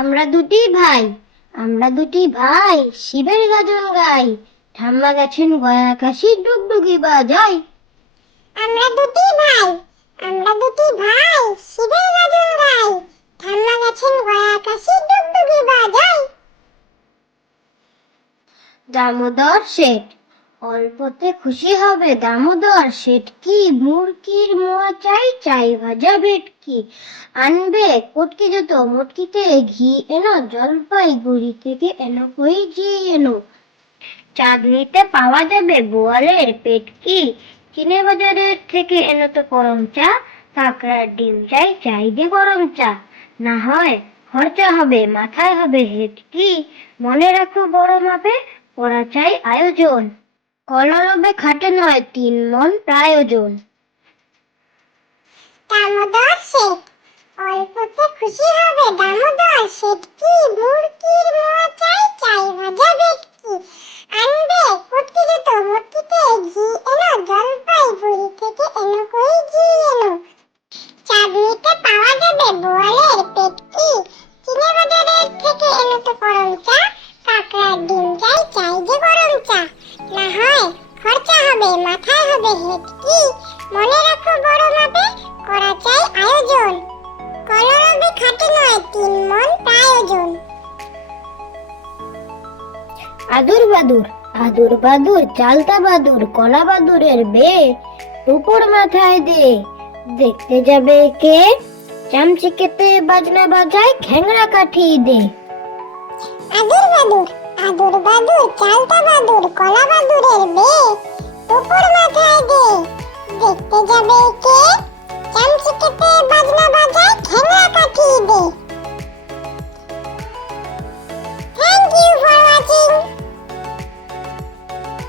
আমরা দুটি ভাই আমরা দুটি ভাই শিবের গাজন গাই ঠাম্মা গেছেন গয়া আকাশে ডুগডুগি বাজাই আমরা দুটি ভাই আমরা দুটি ভাই শিবের গাজন গাই ঠাম্মা গেছেন গয়া আকাশে ডুগডুগি বাজাই দামোদর শেঠ অল্পতে খুশি হবে দামোদর সেটকি মুরগির মোয়া চাই চাই ভাজা ভেটকি আনবে কটকে যত মটকিতে ঘি এনো জলপাইগুড়ি থেকে এনো কই জি এনো চাঁদনিতে পাওয়া যাবে বোয়ালের পেটকি চিনে বাজারের থেকে এনো তো গরম চা কাঁকড়ার ডিম চাই চাই যে গরম চা না হয় খরচা হবে মাথায় হবে হেটকি মনে রাখো বড় মাপে করা চাই আয়োজন কলরবে খাটে নয় তিন মন প্রায়োজন দামোদর শেঠ অল্পতে খুশি হবে দামোদর শেঠ কি মুরগির মোয়া চাই চাই ভাজা ভেটকি আনবে কুটকিতে তো মুরগিতে ঘি এলো জলপাই বুড়ি থেকে এলো কই ঘি এলো চাঁদনিতে পাওয়া যাবে বোয়ালের পেটকি চিনে বাজারের থেকে এলো তো করম চা কাঁকড়ার ডিম চাই চাই হবে মাথায় হবে হেড কি মনে রাখো বড় মাপে করা চাই আয়োজন কলরবে খাটি নয় তিন মন প্রয়োজন আদুর বাদুর আদুর বাদুর চালতা বাদুর কলা বাদুরের বে উপর মাথায় দে দেখতে যাবে কে চামচিকেতে বাজনা বাজায় খেংরা কাঠি দে আদুর বাদুর আদুর বাদুর চালতা